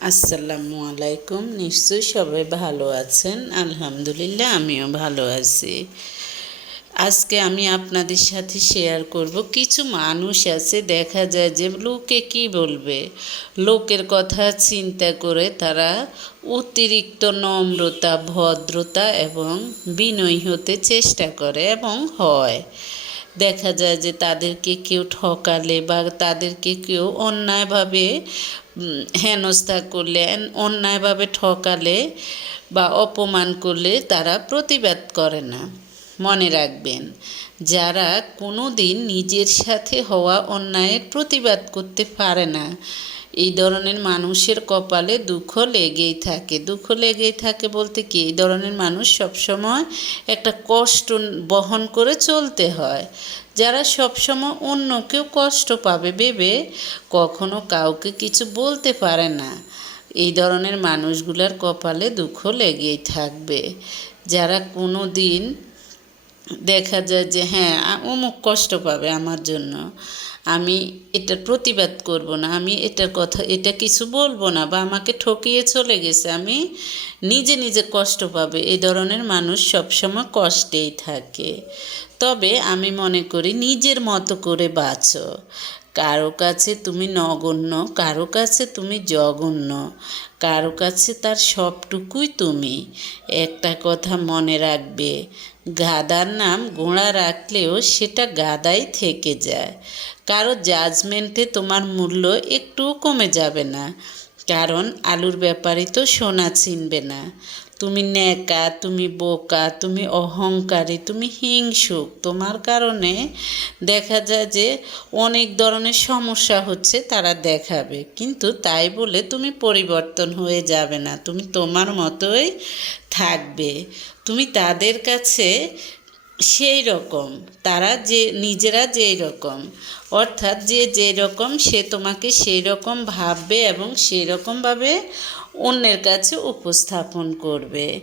আসসালামু আলাইকুম। নিশ্চয়ই সবাই ভালো আছেন। আলহামদুলিল্লাহ, আমিও ভালো আছি। আজকে আমি আপনাদের সাথে শেয়ার করব। কিছু মানুষ আছে, দেখা যায় যে লোকে কি বলবে? লোকের কথা চিন্তা করে তারা অতিরিক্ত নম্রতা, ভদ্রতা এবং বিনয়ী হতে চেষ্টা করে এবং হয়। দেখা যায় যে তাদেরকে কেউ ঠকালে বা তাদেরকে কেউ অন্যায়ভাবে হেনস্থা করলে, অন্যায়ভাবে ঠকালে বা অপমান করলে তারা প্রতিবাদ করে না। মনে রাখবেন, যারা কোনো দিন নিজের সাথে হওয়া অন্যায়ের প্রতিবাদ করতে পারে না এই ধরনের মানুষের কপালে দুঃখ লেগেই থাকে। দুঃখ লেগেই থাকে বলতে কি? এই ধরনের মানুষ সবসময় একটা কষ্ট বহন করে চলতে হয়। যারা সবসময় অন্য কেউ কষ্ট পাবে ভেবে কখনো কাউকে কিছু বলতে পারে না। এই ধরনের মানুষগুলার কপালে দুঃখ লেগেই থাকবে। যারা কোনো দিন দেখা যায় যে হ্যাঁ অমুক কষ্ট পাবে আমার জন্য। আমি এটার প্রতিবাদ করব না, আমি এটার কথা, এটা কিছু বলব না বা আমাকে ঠকিয়ে চলে গেছে। আমি নিজে নিজে কষ্ট পাবে এই ধরনের মানুষ সবসময় কষ্টেই থাকে। তবে আমি মনে করি নিজের মতো করে বাঁচো। কারও কাছে তুমি নগণ্য, কারও কাছে তুমি জঘন্য, কারও কাছে তার সবটুকুই তুমি। একটা কথা মনে রাখবে, গাদার নাম গোড়া রাখলেও সেটা গাদাই থেকে যায়। কারও জাজমেন্টে তোমার মূল্য একটুও কমে যাবে না। কারণ আলুর ব্যাপারে তো সোনা চিনবে না। তুমি ন্যাকা, তুমি বোকা, তুমি অহংকারী, তুমি হিংসুক। তোমার কারণে দেখা যায় যে অনেক ধরনের সমস্যা হচ্ছে, তারা দেখাবে। কিন্তু তাই বলে তুমি পরিবর্তন হয়ে যাবে না। তুমি তোমার মতোই থাকবে। তুমি তাদের কাছে সেই রকম, তারা যে, নিজেরা যেই রকম। অর্থাৎ যে যে রকম, সে তোমাকে সেই রকম ভাববে এবং সেই রকমভাবে অন্যের কাছে উপস্থাপন করবে।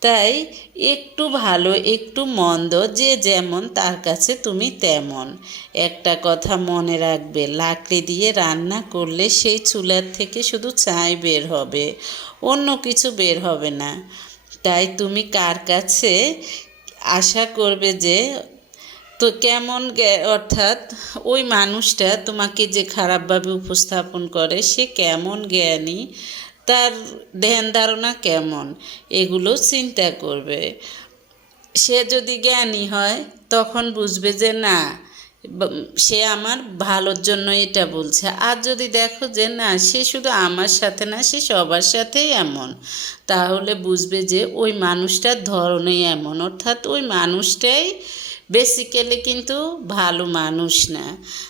তাই একটু ভালো, একটু মন্দ, যে যেমন তার কাছে তুমি তেমন। একটা কথা মনে রাখবে, লাকড়ি দিয়ে রান্না করলে সেই চুলার থেকে শুধু ছাই বের হবে, অন্য কিছু বের হবে না। তাই তুমি কার কাছে আশা করবে যে, তো কেমন অর্থাৎ ওই মানুষটা তোমাকে যে খারাপভাবে উপস্থাপন করে, সে কেমন জ্ঞানী, তার ধ্যান ধারণা কেমন, এগুলো চিন্তা করবে। সে যদি জ্ঞানী হয়, তখন বুঝবে যে না সে আমার ভালোর জন্য এটা বলছে। আর যদি দেখো যে না, সে শুধু আমার সাথে না, সে সবার সাথেই এমন। তাহলে বুঝবে যে ওই মানুষটার ধরনেই এমন। অর্থাৎ ওই মানুষটাই বেসিক্যালি কিন্তু ভালো মানুষ না।